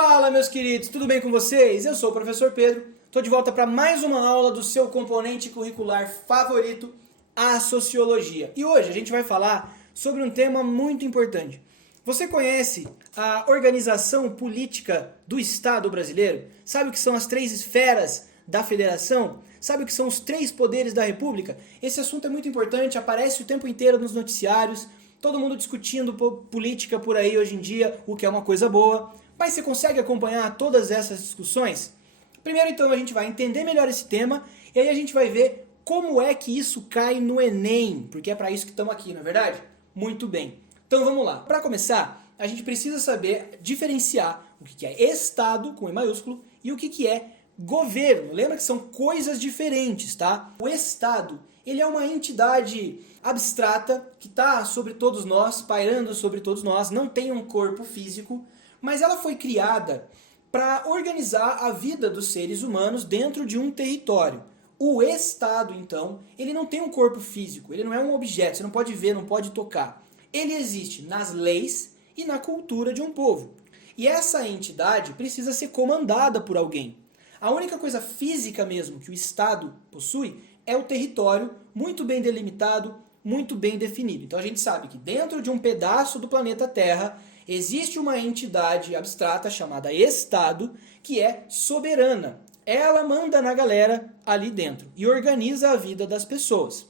Fala, meus queridos, tudo bem com vocês? Eu sou o professor Pedro, estou de volta para mais uma aula do seu componente curricular favorito, a Sociologia. E hoje a gente vai falar sobre um tema muito importante. Você conhece a organização política do Estado brasileiro? Sabe o que são as três esferas da federação? Sabe o que são os três poderes da República? Esse assunto é muito importante, aparece o tempo inteiro nos noticiários, todo mundo discutindo política por aí hoje em dia, o que é uma coisa boa. Mas você consegue acompanhar todas essas discussões? Primeiro, então, a gente vai entender melhor esse tema e aí a gente vai ver como é que isso cai no Enem, porque é para isso que estamos aqui, não é verdade? Muito bem. Então vamos lá. Para começar, a gente precisa saber diferenciar o que é Estado, com E maiúsculo, e o que é governo. Lembra que são coisas diferentes, tá? O Estado, ele é uma entidade abstrata que está sobre todos nós, pairando sobre todos nós, não tem um corpo físico, mas ela foi criada para organizar a vida dos seres humanos dentro de um território. O Estado, então, ele não tem um corpo físico, ele não é um objeto, você não pode ver, não pode tocar. Ele existe nas leis e na cultura de um povo. E essa entidade precisa ser comandada por alguém. A única coisa física mesmo que o Estado possui é o território muito bem delimitado, muito bem definido. Então a gente sabe que dentro de um pedaço do planeta Terra existe uma entidade abstrata chamada Estado que é soberana. Ela manda na galera ali dentro e organiza a vida das pessoas.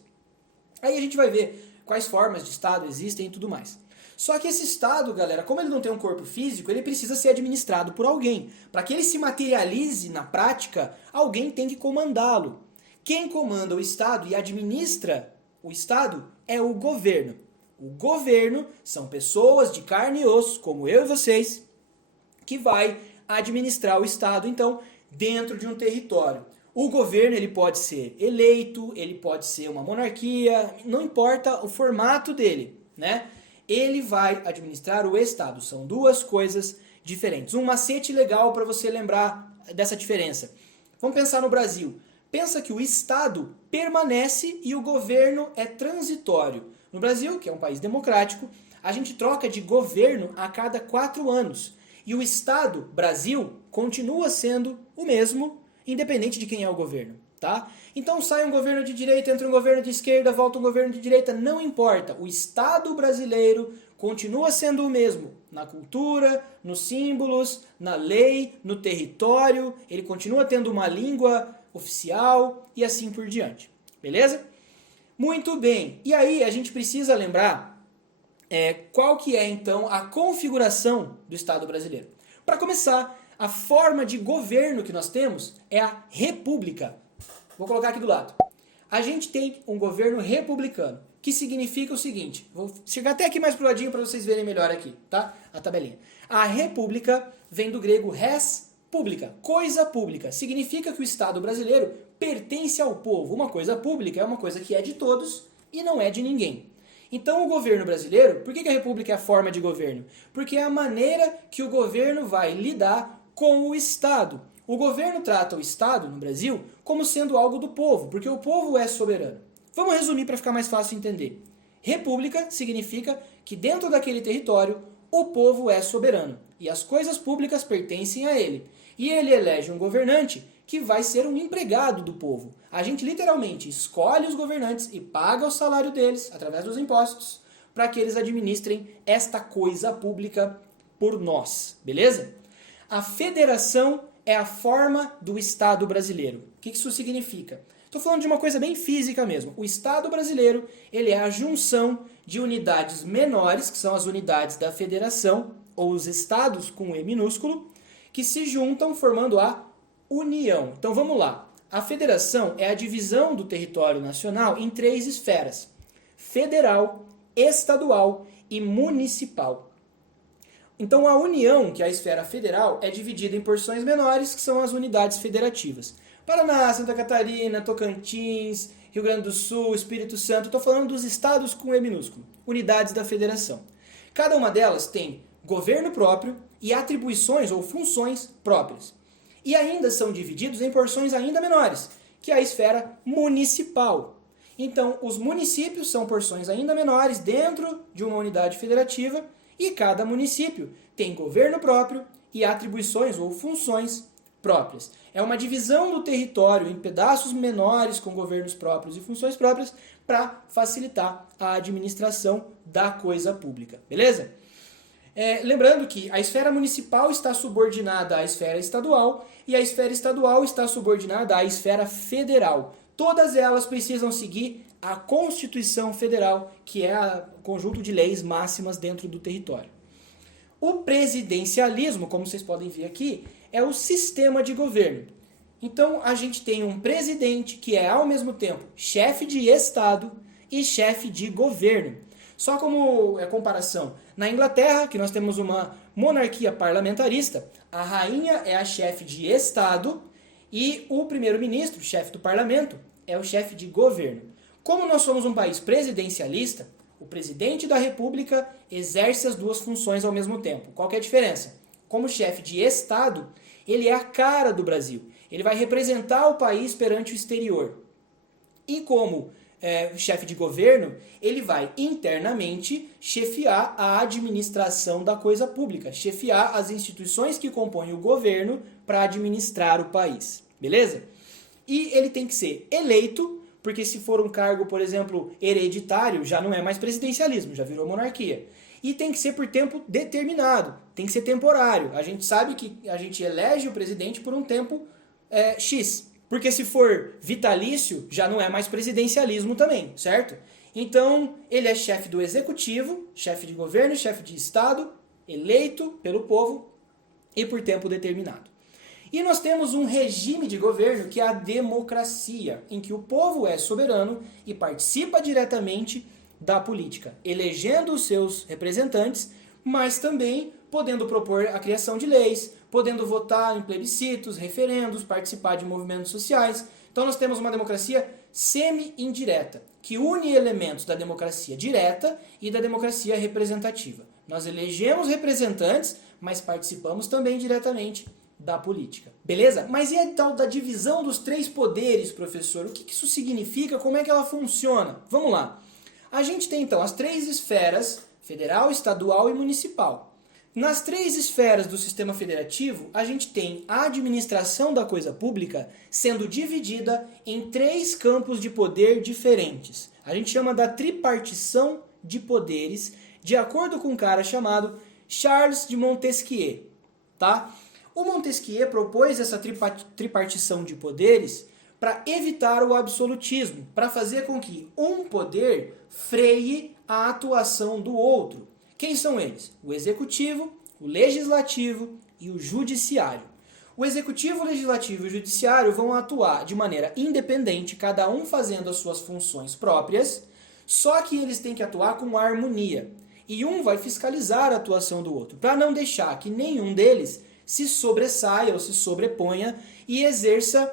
Aí a gente vai ver quais formas de Estado existem e tudo mais. Só que esse Estado, galera, como ele não tem um corpo físico, ele precisa ser administrado por alguém. Para que ele se materialize na prática, alguém tem que comandá-lo. Quem comanda o Estado e administra o Estado é o governo. O governo são pessoas de carne e osso, como eu e vocês, que vai administrar o Estado, então, dentro de um território. O governo ele pode ser eleito, ele pode ser uma monarquia, não importa o formato dele, né? Ele vai administrar o Estado. São duas coisas diferentes. Um macete legal para você lembrar dessa diferença. Vamos pensar no Brasil. Pensa que o Estado permanece e o governo é transitório. No Brasil, que é um país democrático, a gente troca de governo a cada 4 anos. E o Estado, Brasil, continua sendo o mesmo, independente de quem é o governo. Tá? Então sai um governo de direita, entra um governo de esquerda, volta um governo de direita, não importa. O Estado brasileiro continua sendo o mesmo na cultura, nos símbolos, na lei, no território, ele continua tendo uma língua oficial e assim por diante. Beleza? Muito bem. E aí a gente precisa lembrar qual que é então a configuração do Estado brasileiro. Para começar, a forma de governo que nós temos é a república. Vou colocar aqui do lado. A gente tem um governo republicano, que significa o seguinte, vou chegar até aqui mais pro ladinho para vocês verem melhor aqui, tá? A tabelinha. A república vem do grego res pública, coisa pública. Significa que o Estado brasileiro pertence ao povo. Uma coisa pública é uma coisa que é de todos e não é de ninguém. Então o governo brasileiro, por que a república é a forma de governo? Porque é a maneira que o governo vai lidar com o Estado. O governo trata o Estado, no Brasil, como sendo algo do povo, porque o povo é soberano. Vamos resumir para ficar mais fácil de entender. República significa que dentro daquele território, o povo é soberano e as coisas públicas pertencem a ele. E ele elege um governante que vai ser um empregado do povo. A gente literalmente escolhe os governantes e paga o salário deles, através dos impostos, para que eles administrem esta coisa pública por nós, beleza? A federação é a forma do Estado brasileiro. O que isso significa? Estou falando de uma coisa bem física mesmo. O Estado brasileiro ele é a junção de unidades menores, que são as unidades da federação, ou os estados com E minúsculo, que se juntam formando a União. Então vamos lá. A federação é a divisão do território nacional em 3 esferas: federal, estadual e municipal. Então a União, que é a esfera federal, é dividida em porções menores, que são as unidades federativas. Paraná, Santa Catarina, Tocantins, Rio Grande do Sul, Espírito Santo, estou falando dos estados com E minúsculo, unidades da federação. Cada uma delas tem governo próprio e atribuições ou funções próprias. E ainda são divididos em porções ainda menores, que é a esfera municipal. Então os municípios são porções ainda menores dentro de uma unidade federativa, e cada município tem governo próprio e atribuições ou funções próprias. É uma divisão do território em pedaços menores com governos próprios e funções próprias para facilitar a administração da coisa pública, beleza? Lembrando que a esfera municipal está subordinada à esfera estadual e a esfera estadual está subordinada à esfera federal. Todas elas precisam seguir a Constituição Federal, que é o conjunto de leis máximas dentro do território. O presidencialismo, como vocês podem ver aqui, é o sistema de governo. Então a gente tem um presidente que é ao mesmo tempo chefe de Estado e chefe de governo. Só como comparação, na Inglaterra, que nós temos uma monarquia parlamentarista, a rainha é a chefe de Estado e o primeiro-ministro, chefe do parlamento, é o chefe de governo. Como nós somos um país presidencialista, o presidente da república exerce as duas funções ao mesmo tempo. Qual que é a diferença? Como chefe de Estado, ele é a cara do Brasil. Ele vai representar o país perante o exterior. E como chefe de governo, ele vai internamente chefiar a administração da coisa pública, chefiar as instituições que compõem o governo para administrar o país. Beleza? E ele tem que ser eleito, porque se for um cargo, por exemplo, hereditário, já não é mais presidencialismo, já virou monarquia. E tem que ser por tempo determinado, tem que ser temporário. A gente sabe que a gente elege o presidente por um tempo X. Porque se for vitalício, já não é mais presidencialismo também, certo? Então, ele é chefe do executivo, chefe de governo, chefe de Estado, eleito pelo povo e por tempo determinado. E nós temos um regime de governo que é a democracia, em que o povo é soberano e participa diretamente da política, elegendo os seus representantes, mas também podendo propor a criação de leis, podendo votar em plebiscitos, referendos, participar de movimentos sociais. Então nós temos uma democracia semi-indireta, que une elementos da democracia direta e da democracia representativa. Nós elegemos representantes, mas participamos também diretamente da política. Beleza? Mas e a tal da divisão dos três poderes, professor? O que isso significa? Como é que ela funciona? Vamos lá. A gente tem então as três esferas, federal, estadual e municipal. Nas três esferas do sistema federativo, a gente tem a administração da coisa pública sendo dividida em três campos de poder diferentes. A gente chama da tripartição de poderes, de acordo com um cara chamado Charles de Montesquieu. Tá? O Montesquieu propôs essa tripartição de poderes para evitar o absolutismo, para fazer com que um poder freie a atuação do outro. Quem são eles? O executivo, o legislativo e o judiciário. O executivo, o legislativo e o judiciário vão atuar de maneira independente, cada um fazendo as suas funções próprias, só que eles têm que atuar com harmonia. E um vai fiscalizar a atuação do outro, para não deixar que nenhum deles se sobressaia ou se sobreponha e exerça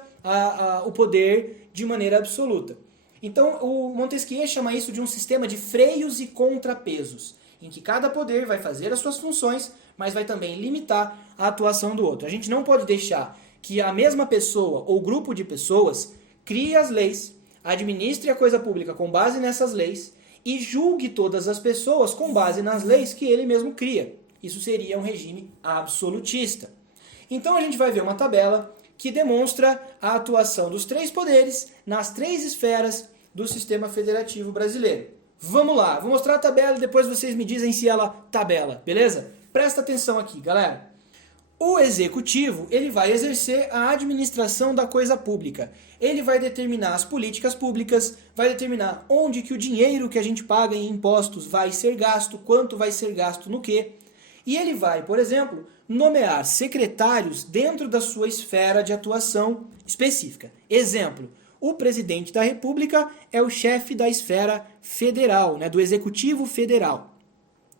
o poder de maneira absoluta. Então, o Montesquieu chama isso de um sistema de freios e contrapesos, em que cada poder vai fazer as suas funções, mas vai também limitar a atuação do outro. A gente não pode deixar que a mesma pessoa ou grupo de pessoas crie as leis, administre a coisa pública com base nessas leis e julgue todas as pessoas com base nas leis que ele mesmo cria. Isso seria um regime absolutista. Então a gente vai ver uma tabela que demonstra a atuação dos três poderes nas três esferas do sistema federativo brasileiro. Vamos lá, vou mostrar a tabela e depois vocês me dizem se ela tabela, beleza? Presta atenção aqui, galera. O executivo, ele vai exercer a administração da coisa pública. Ele vai determinar as políticas públicas, vai determinar onde que o dinheiro que a gente paga em impostos vai ser gasto, quanto vai ser gasto no quê. E ele vai, por exemplo, nomear secretários dentro da sua esfera de atuação específica. Exemplo, o presidente da República é o chefe da esfera federal, do executivo federal.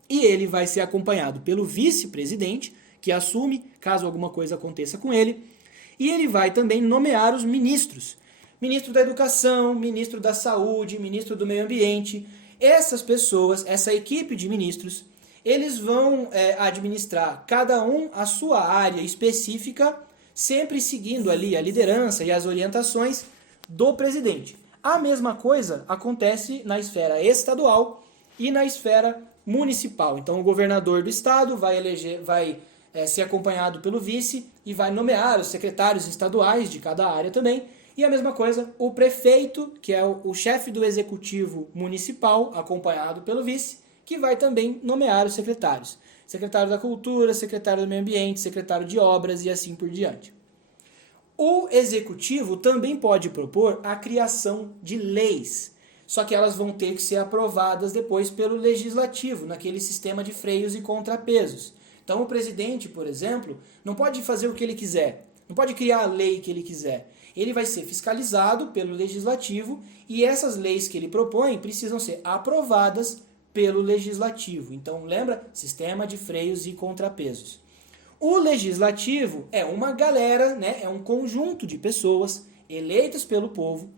E ele vai ser acompanhado pelo vice-presidente, que assume caso alguma coisa aconteça com ele. E ele vai também nomear os ministros. Ministro da Educação, ministro da Saúde, ministro do Meio Ambiente. Essas pessoas, essa equipe de ministros, eles vão administrar cada um a sua área específica, sempre seguindo ali a liderança e as orientações do presidente. A mesma coisa acontece na esfera estadual e na esfera municipal. Então o governador do estado vai ser acompanhado pelo vice e vai nomear os secretários estaduais de cada área também. E a mesma coisa, o prefeito, que é o chefe do executivo municipal, acompanhado pelo vice, que vai também nomear os secretários. Secretário da Cultura, secretário do Meio Ambiente, secretário de Obras e assim por diante. O executivo também pode propor a criação de leis, só que elas vão ter que ser aprovadas depois pelo legislativo, naquele sistema de freios e contrapesos. Então o presidente, por exemplo, não pode fazer o que ele quiser, não pode criar a lei que ele quiser. Ele vai ser fiscalizado pelo legislativo e essas leis que ele propõe precisam ser aprovadas pelo legislativo. Então lembra? Sistema de freios e contrapesos. O legislativo é uma galera, né? É um conjunto de pessoas eleitas pelo povo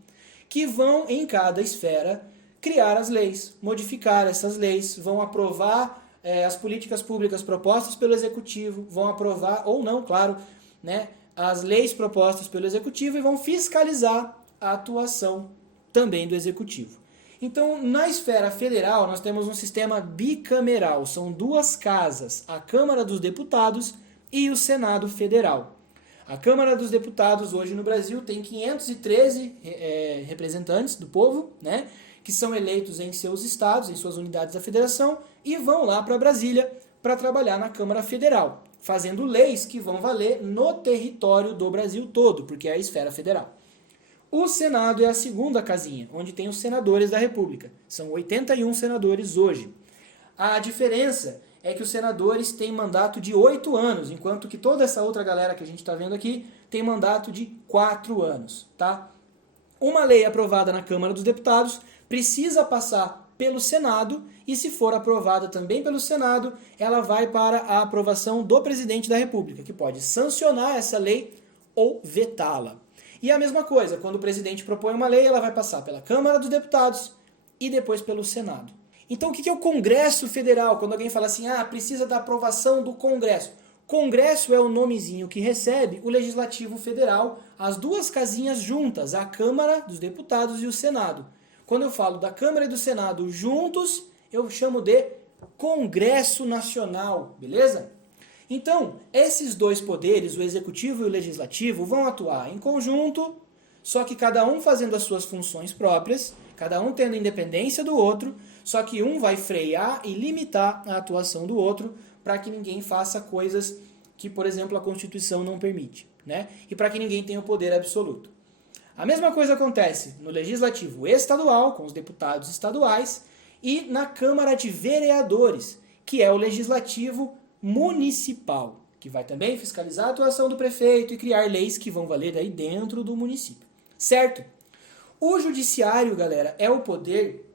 que vão, em cada esfera, criar as leis, modificar essas leis, vão aprovar as políticas públicas propostas pelo executivo, vão aprovar, ou não, claro, né, as leis propostas pelo executivo e vão fiscalizar a atuação também do executivo. Então, na esfera federal, nós temos um sistema bicameral, são duas casas, a Câmara dos Deputados e o Senado Federal. A Câmara dos Deputados hoje no Brasil tem 513 representantes do povo, né, que são eleitos em seus estados, em suas unidades da federação, e vão lá para Brasília para trabalhar na Câmara Federal, fazendo leis que vão valer no território do Brasil todo, porque é a esfera federal. O Senado é a segunda casinha, onde tem os senadores da República. São 81 senadores hoje. A diferença é que os senadores têm mandato de 8 anos, enquanto que toda essa outra galera que a gente está vendo aqui tem mandato de 4 anos. Tá? Uma lei aprovada na Câmara dos Deputados precisa passar pelo Senado e, se for aprovada também pelo Senado, ela vai para a aprovação do presidente da República, que pode sancionar essa lei ou vetá-la. E a mesma coisa, quando o presidente propõe uma lei, ela vai passar pela Câmara dos Deputados e depois pelo Senado. Então o que é o Congresso Federal? Quando alguém fala assim, precisa da aprovação do Congresso. Congresso é o nomezinho que recebe o Legislativo Federal, as duas casinhas juntas, a Câmara dos Deputados e o Senado. Quando eu falo da Câmara e do Senado juntos, eu chamo de Congresso Nacional, beleza? Então, esses dois poderes, o Executivo e o Legislativo, vão atuar em conjunto, só que cada um fazendo as suas funções próprias, cada um tendo independência do outro, só que um vai frear e limitar a atuação do outro para que ninguém faça coisas que, por exemplo, a Constituição não permite, né? E para que ninguém tenha o poder absoluto. A mesma coisa acontece no Legislativo Estadual, com os deputados estaduais, e na Câmara de Vereadores, que é o Legislativo Municipal, que vai também fiscalizar a atuação do prefeito e criar leis que vão valer aí dentro do município. Certo? O Judiciário, galera, é o poder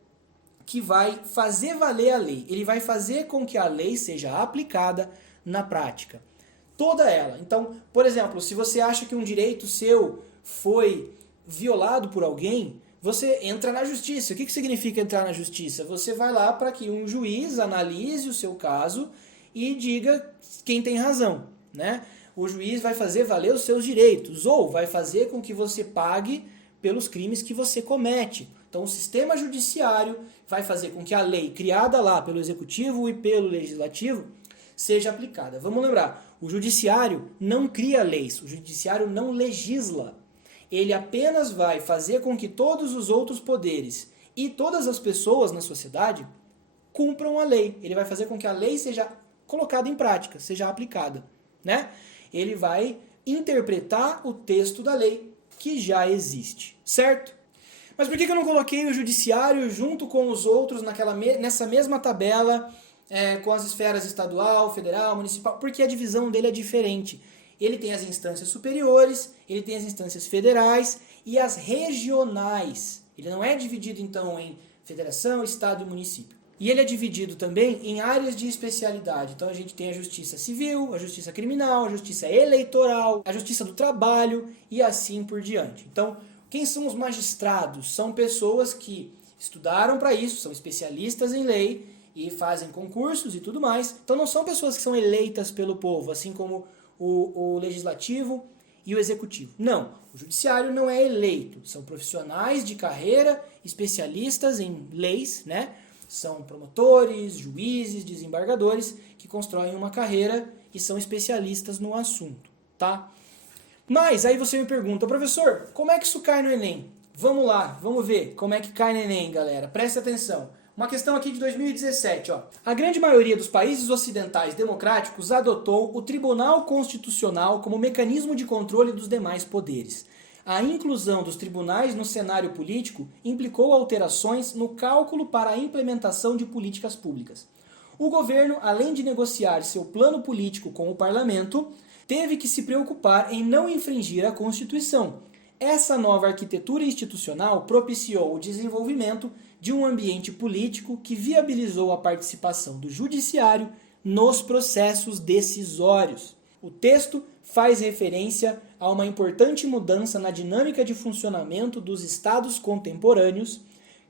que vai fazer valer a lei. Ele vai fazer com que a lei seja aplicada na prática. Toda ela. Então, por exemplo, se você acha que um direito seu foi violado por alguém, você entra na justiça. O que significa entrar na justiça? Você vai lá para que um juiz analise o seu caso e diga quem tem razão, né? O juiz vai fazer valer os seus direitos ou vai fazer com que você pague pelos crimes que você comete. Então o sistema judiciário vai fazer com que a lei criada lá pelo Executivo e pelo Legislativo seja aplicada. Vamos lembrar, o Judiciário não cria leis, o Judiciário não legisla. Ele apenas vai fazer com que todos os outros poderes e todas as pessoas na sociedade cumpram a lei. Ele vai fazer com que a lei seja colocada em prática, seja aplicada, né? Ele vai interpretar o texto da lei que já existe, certo? Mas por que eu não coloquei o Judiciário junto com os outros nessa mesma tabela, com as esferas estadual, federal, municipal? Porque a divisão dele é diferente. Ele tem as instâncias superiores, ele tem as instâncias federais e as regionais. Ele não é dividido, então, em federação, estado e município. E ele é dividido também em áreas de especialidade. Então a gente tem a justiça civil, a justiça criminal, a justiça eleitoral, a justiça do trabalho e assim por diante. Então, quem são os magistrados? São pessoas que estudaram para isso, são especialistas em lei e fazem concursos e tudo mais. Então não são pessoas que são eleitas pelo povo, assim como o legislativo e o executivo. Não, o judiciário não é eleito. São profissionais de carreira, especialistas em leis, né? São promotores, juízes, desembargadores que constroem uma carreira e são especialistas no assunto, tá? Mas aí você me pergunta, professor, como é que isso cai no Enem? Vamos lá, vamos ver como é que cai no Enem, galera. Presta atenção. Uma questão aqui de 2017, ó. A grande maioria dos países ocidentais democráticos adotou o Tribunal Constitucional como mecanismo de controle dos demais poderes. A inclusão dos tribunais no cenário político implicou alterações no cálculo para a implementação de políticas públicas. O governo, além de negociar seu plano político com o parlamento, teve que se preocupar em não infringir a Constituição. Essa nova arquitetura institucional propiciou o desenvolvimento de um ambiente político que viabilizou a participação do judiciário nos processos decisórios. O texto faz referência a uma importante mudança na dinâmica de funcionamento dos estados contemporâneos,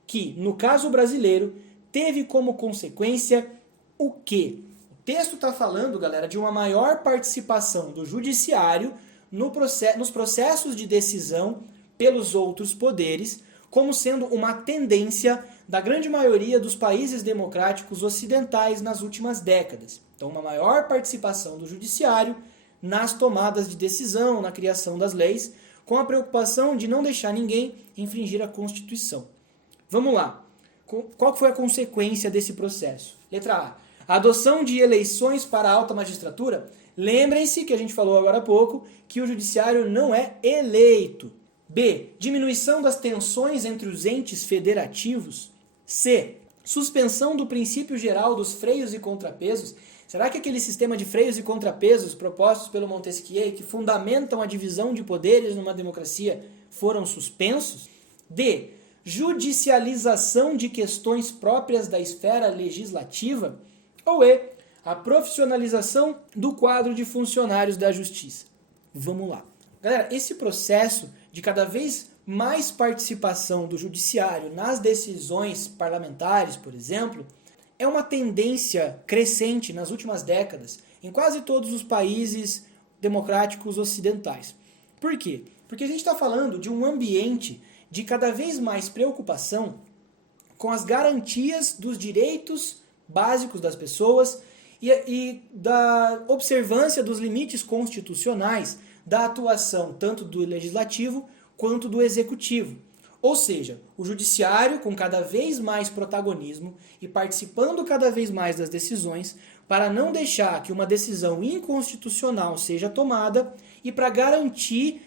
que, no caso brasileiro, teve como consequência o quê? O texto está falando, galera, de uma maior participação do judiciário nos processos de decisão pelos outros poderes, como sendo uma tendência da grande maioria dos países democráticos ocidentais nas últimas décadas. Então, uma maior participação do judiciário nas tomadas de decisão, na criação das leis, com a preocupação de não deixar ninguém infringir a Constituição. Vamos lá. Qual foi a consequência desse processo? Letra A. A adoção de eleições para a alta magistratura. Lembrem-se que a gente falou agora há pouco que o judiciário não é eleito. B. Diminuição das tensões entre os entes federativos. C. Suspensão do princípio geral dos freios e contrapesos. Será que aquele sistema de freios e contrapesos propostos pelo Montesquieu, que fundamentam a divisão de poderes numa democracia, foram suspensos? D. Judicialização de questões próprias da esfera legislativa? Ou E. A profissionalização do quadro de funcionários da justiça? Vamos lá. Galera, esse processo de cada vez mais participação do judiciário nas decisões parlamentares, por exemplo, é uma tendência crescente nas últimas décadas em quase todos os países democráticos ocidentais. Por quê? Porque a gente está falando de um ambiente de cada vez mais preocupação com as garantias dos direitos básicos das pessoas e da observância dos limites constitucionais da atuação tanto do legislativo quanto do executivo. Ou seja, o judiciário com cada vez mais protagonismo e participando cada vez mais das decisões para não deixar que uma decisão inconstitucional seja tomada e para garantir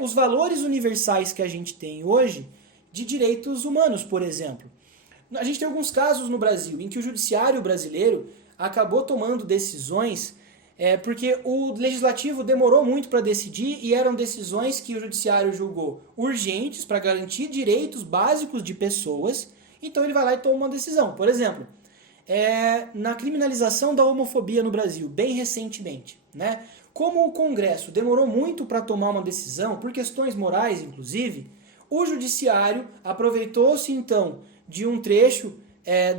os valores universais que a gente tem hoje de direitos humanos, por exemplo. A gente tem alguns casos no Brasil em que o judiciário brasileiro acabou tomando decisões porque o legislativo demorou muito para decidir e eram decisões que o judiciário julgou urgentes para garantir direitos básicos de pessoas, então ele vai lá e toma uma decisão. Por exemplo, na criminalização da homofobia no Brasil, bem recentemente, né? Como o Congresso demorou muito para tomar uma decisão, por questões morais inclusive, o judiciário aproveitou-se então de um trecho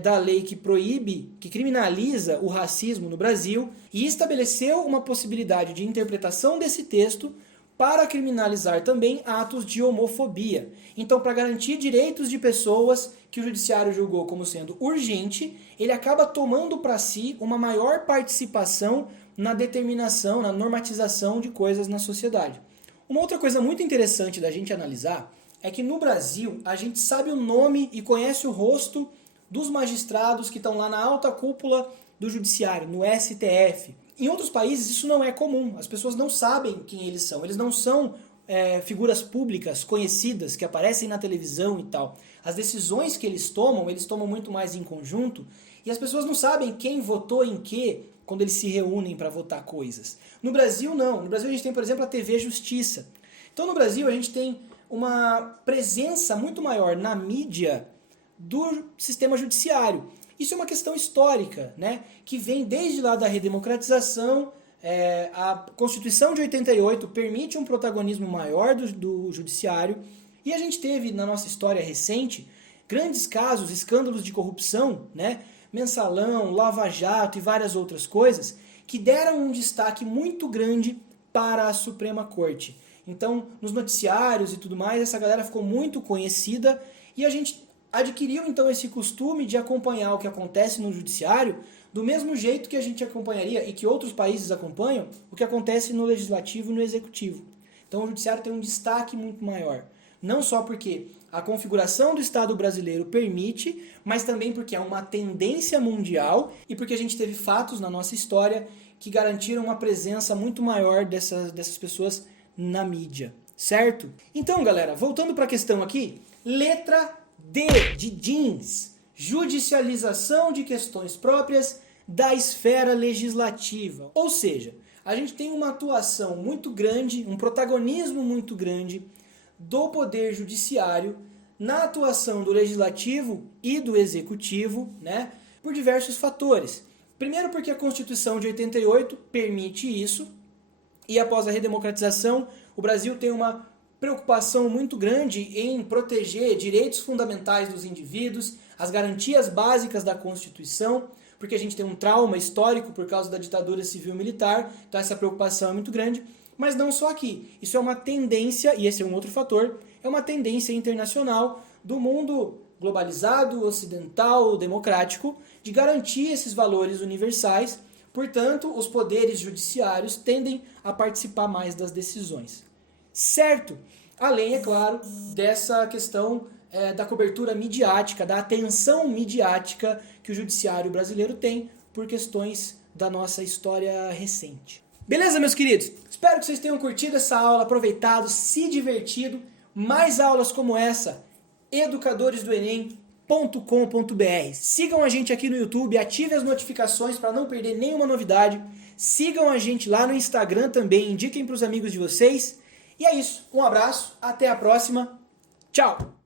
da lei que proíbe, que criminaliza o racismo no Brasil e estabeleceu uma possibilidade de interpretação desse texto para criminalizar também atos de homofobia. Então, para garantir direitos de pessoas que o judiciário julgou como sendo urgente, ele acaba tomando para si uma maior participação na determinação, na normatização de coisas na sociedade. Uma outra coisa muito interessante da gente analisar é que no Brasil a gente sabe o nome e conhece o rosto dos magistrados que estão lá na alta cúpula do judiciário, no STF. Em outros países isso não é comum, as pessoas não sabem quem eles não são figuras públicas conhecidas que aparecem na televisão e tal. As decisões que eles tomam muito mais em conjunto e as pessoas não sabem quem votou em quê quando eles se reúnem para votar coisas. No Brasil não, no Brasil a gente tem, por exemplo, a TV Justiça. Então no Brasil a gente tem uma presença muito maior na mídia do sistema judiciário. Isso é uma questão histórica, né? Que vem desde lá da redemocratização. A Constituição de 88 permite um protagonismo maior do judiciário e a gente teve na nossa história recente grandes casos, escândalos de corrupção, né? Mensalão, Lava Jato e várias outras coisas que deram um destaque muito grande para a Suprema Corte. Então, nos noticiários e tudo mais, essa galera ficou muito conhecida e a gente adquiriu então esse costume de acompanhar o que acontece no judiciário do mesmo jeito que a gente acompanharia e que outros países acompanham o que acontece no legislativo e no executivo. Então o judiciário tem um destaque muito maior. Não só porque a configuração do Estado brasileiro permite, mas também porque é uma tendência mundial e porque a gente teve fatos na nossa história que garantiram uma presença muito maior dessas pessoas na mídia, certo? Então, galera, voltando para a questão aqui, letra D de jeans, judicialização de questões próprias da esfera legislativa. Ou seja, a gente tem uma atuação muito grande, um protagonismo muito grande do Poder Judiciário na atuação do Legislativo e do Executivo, né, por diversos fatores. Primeiro porque a Constituição de 88 permite isso, e após a redemocratização, o Brasil tem uma preocupação muito grande em proteger direitos fundamentais dos indivíduos, as garantias básicas da Constituição, porque a gente tem um trauma histórico por causa da ditadura civil-militar, então essa preocupação é muito grande. Mas não só aqui. Isso é uma tendência, e esse é um outro fator, é uma tendência internacional do mundo globalizado, ocidental, democrático, de garantir esses valores universais. Portanto, os poderes judiciários tendem a participar mais das decisões. Certo? Além, é claro, dessa questão da cobertura midiática, da atenção midiática que o judiciário brasileiro tem por questões da nossa história recente. Beleza, meus queridos? Espero que vocês tenham curtido essa aula, aproveitado, se divertido. Mais aulas como essa, educadoresdoenem.com.br. Sigam a gente aqui no YouTube, ativem as notificações para não perder nenhuma novidade. Sigam a gente lá no Instagram também, indiquem para os amigos de vocês. E é isso, um abraço, até a próxima, tchau!